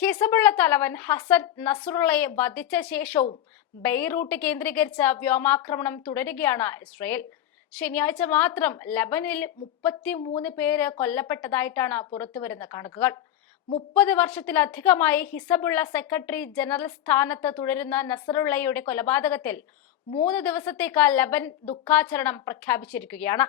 ഹിസബുള്ള തലവൻ ഹസൻ നസറുള്ളയെ വധിച്ച ശേഷവും ബെയ്റൂട്ട് കേന്ദ്രീകരിച്ച വ്യോമാക്രമണം തുടരുകയാണ് ഇസ്രയേൽ. ശനിയാഴ്ച മാത്രം ലബനിൽ മുപ്പത്തിമൂന്ന് പേര് കൊല്ലപ്പെട്ടതായിട്ടാണ് പുറത്തുവരുന്ന കണക്കുകൾ. മുപ്പത് വർഷത്തിലധികമായി ഹിസബുള്ള സെക്രട്ടറി ജനറൽ സ്ഥാനത്ത് തുടരുന്ന നസറുള്ളയുടെ കൊലപാതകത്തിൽ മൂന്ന് ദിവസത്തേക്ക് ലബൻ ദുഃഖാചരണം പ്രഖ്യാപിച്ചിരിക്കുകയാണ്.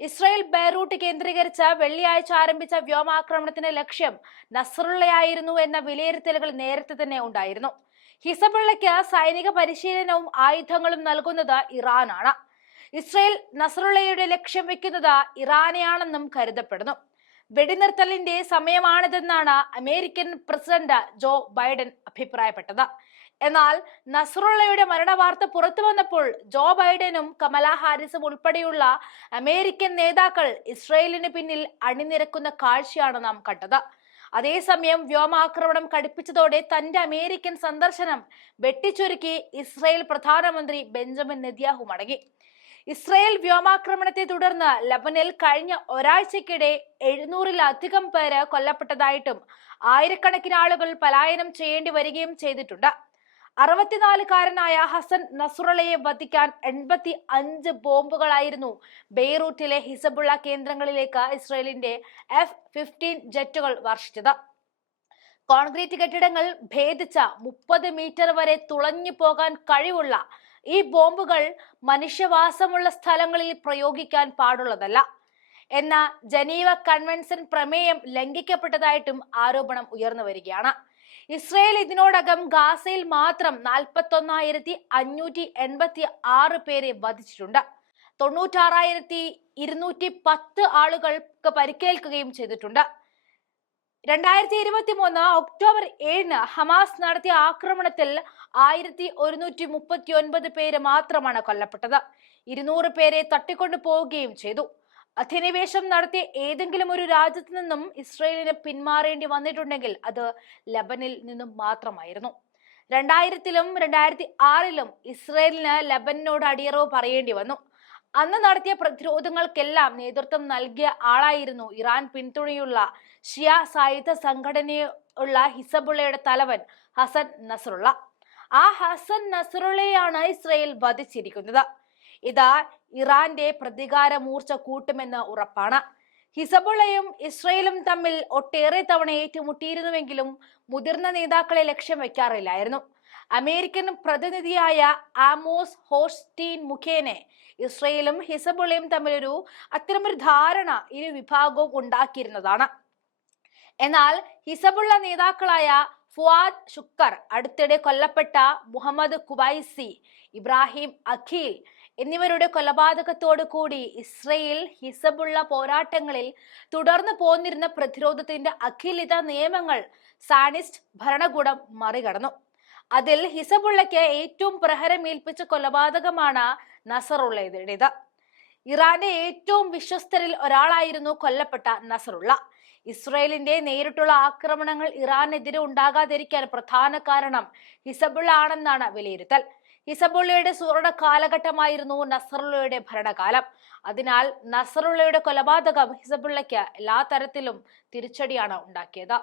ഇസ്രായേൽ ബെയ്റൂട്ട് കേന്ദ്രീകരിച്ച് വെള്ളിയാഴ്ച ആരംഭിച്ച വ്യോമാക്രമണത്തിന്റെ ലക്ഷ്യം നസറുള്ളയായിരുന്നു എന്ന വിലയിരുത്തലുകൾ നേരത്തെ തന്നെ ഉണ്ടായിരുന്നു. ഹിസബുള്ളയ്ക്ക് സൈനിക പരിശീലനവും ആയുധങ്ങളും നൽകുന്നത് ഇറാനാണ്. ഇസ്രയേൽ നസറുള്ളയുടെ ലക്ഷ്യം വെക്കുന്നത് ഇറാനെയാണെന്നും കരുതപ്പെടുന്നു. വെടിനിർത്തലിന്റെ സമയമാണിതെന്നാണ് അമേരിക്കൻ പ്രസിഡന്റ് ജോ ബൈഡൻ അഭിപ്രായപ്പെട്ടത്. എന്നാൽ നസറുള്ളയുടെ മരണവാർത്ത പുറത്തു വന്നപ്പോൾ ജോ ബൈഡനും കമല ഹാരിസും ഉൾപ്പെടെയുള്ള അമേരിക്കൻ നേതാക്കൾ ഇസ്രയേലിന് പിന്നിൽ അണിനിരക്കുന്ന കാഴ്ചയാണ് നാം കണ്ടത്. അതേസമയം വ്യോമാക്രമണം കടുപ്പിച്ചതോടെ തന്റെ അമേരിക്കൻ സന്ദർശനം വെട്ടിച്ചുരുക്കി ഇസ്രയേൽ പ്രധാനമന്ത്രി ബെഞ്ചമിൻ നെതിയാഹു മടങ്ങി. ഇസ്രയേൽ വ്യോമാക്രമണത്തെ തുടർന്ന് ലബനിൽ കഴിഞ്ഞ ഒരാഴ്ചക്കിടെ എഴുന്നൂറിലധികം പേര് കൊല്ലപ്പെട്ടതായിട്ടും ആയിരക്കണക്കിന് ആളുകൾ പലായനം ചെയ്യേണ്ടി വരികയും ചെയ്തിട്ടുണ്ട്. അറുപത്തിനാലുകാരനായ ഹസൻ നസുറളയെ വധിക്കാൻ എൺപത്തി അഞ്ച് ബോംബുകളായിരുന്നു ബെയ്റൂട്ടിലെ ഹിസബുള്ള കേന്ദ്രങ്ങളിലേക്ക് ഇസ്രയേലിന്റെ എഫ് ഫിഫ്റ്റീൻ ജെറ്റുകൾ വർഷിച്ചത്. കോൺക്രീറ്റ് കെട്ടിടങ്ങൾ ഭേദിച്ച മുപ്പത് മീറ്റർ വരെ തുളഞ്ഞു പോകാൻ കഴിവുള്ള ഈ ബോംബുകൾ മനുഷ്യവാസമുള്ള സ്ഥലങ്ങളിൽ പ്രയോഗിക്കാൻ പാടുള്ളതല്ല. എന്ന ജനീവ കൺവെൻഷൻ പ്രമേയം ലംഘിക്കപ്പെട്ടതായിട്ടും ആരോപണം ഉയർന്നു വരികയാണ്. ഇസ്രയേൽ ഇതിനോടകം ഗാസയിൽ മാത്രം നാൽപ്പത്തൊന്നായിരത്തി അഞ്ഞൂറ്റി എൺപത്തി ആറ് പേരെ വധിച്ചിട്ടുണ്ട്. തൊണ്ണൂറ്റാറായിരത്തി ഇരുന്നൂറ്റി പത്ത് ആളുകൾക്ക് പരിക്കേൽക്കുകയും ചെയ്തിട്ടുണ്ട്. രണ്ടായിരത്തി ഇരുപത്തി മൂന്ന് ഒക്ടോബർ ഏഴിന് ഹമാസ് നടത്തിയ ആക്രമണത്തിൽ ആയിരത്തി ഒരുന്നൂറ്റി മുപ്പത്തി ഒൻപത് പേര് മാത്രമാണ് കൊല്ലപ്പെട്ടത്. ഇരുന്നൂറ് പേരെ തട്ടിക്കൊണ്ടു പോവുകയും ചെയ്തു. അധിനിവേശം നടത്തിയ ഏതെങ്കിലും ഒരു രാജ്യത്തു നിന്നും ഇസ്രയേലിന് പിന്മാറേണ്ടി വന്നിട്ടുണ്ടെങ്കിൽ അത് ലബനിൽ നിന്നും മാത്രമായിരുന്നു. രണ്ടായിരത്തിലും രണ്ടായിരത്തി ആറിലും ഇസ്രയേലിന് ലബനിനോട് അടിയറവ് പറയേണ്ടി വന്നു. അന്ന് നടത്തിയ പ്രതിരോധങ്ങൾക്കെല്ലാം നേതൃത്വം നൽകിയ ആളായിരുന്നു ഇറാൻ പിന്തുണയുള്ള ഷിയ സായുധ സംഘടനയുള്ള ഹിസബുള്ളയുടെ തലവൻ ഹസൻ നസറുള്ള ആ ഹസൻ നസറുള്ളയാണ് ഇസ്രയേൽ വധിച്ചിരിക്കുന്നത്. ഇത് ഇറാന്റെ പ്രതികാര മൂർച്ച കൂട്ടുമെന്ന് ഉറപ്പാണ്. ഹിസബുള്ളയും ഇസ്രയേലും തമ്മിൽ ഒട്ടേറെ തവണ ഏറ്റുമുട്ടിയിരുന്നുവെങ്കിലും മുതിർന്ന നേതാക്കളെ ലക്ഷ്യം വെക്കാറില്ലായിരുന്നു. അമേരിക്കൻ പ്രതിനിധിയായ ആമോസ് ഹോസ്റ്റീൻ മുഖേനെ ഇസ്രയേലും ഹിസബുള്ളയും തമ്മിലൊരു അത്തരമൊരു ധാരണ ഇരു വിഭാഗവും ഉണ്ടാക്കിയിരുന്നതാണ്. എന്നാൽ ഹിസബുള്ള നേതാക്കളായ ഫുവാദ് ഷുക്കർ അടുത്തിടെ കൊല്ലപ്പെട്ട മുഹമ്മദ് കുബൈസി ഇബ്രാഹിം അഖീൽ എന്നിവരുടെ കൊലപാതകത്തോടു കൂടി ഇസ്രയേൽ ഹിസബുള്ള പോരാട്ടങ്ങളിൽ തുടർന്നു പോന്നിരുന്ന പ്രതിരോധത്തിന്റെ അഖിലിത നിയമങ്ങൾ സാനിസ്റ്റ് ഭരണകൂടം മറികടന്നു. അതിൽ ഹിസബുള്ളയ്ക്ക് ഏറ്റവും പ്രഹരമേൽപ്പിച്ച കൊലപാതകമാണ് നസറുള്ളയുടേത്. ഇറാന്റെ ഏറ്റവും വിശ്വസ്തരിൽ ഒരാളായിരുന്നു കൊല്ലപ്പെട്ട നസറുള്ള. ഇസ്രയേലിന്റെ നേരിട്ടുള്ള ആക്രമണങ്ങൾ ഇറാനെതിരെ ഉണ്ടാകാതിരിക്കാൻ പ്രധാന കാരണം ഹിസബുള്ള ആണെന്നാണ് വിലയിരുത്തൽ. ഹിസബുള്ളയുടെ സുവർണ കാലഘട്ടമായിരുന്നു നസറുള്ളയുടെ ഭരണകാലം. അതിനാൽ നസറുള്ളയുടെ കൊലപാതകം ഹിസബുള്ളയ്ക്ക് എല്ലാ തരത്തിലും തിരിച്ചടിയാണ് ഉണ്ടാക്കിയത്.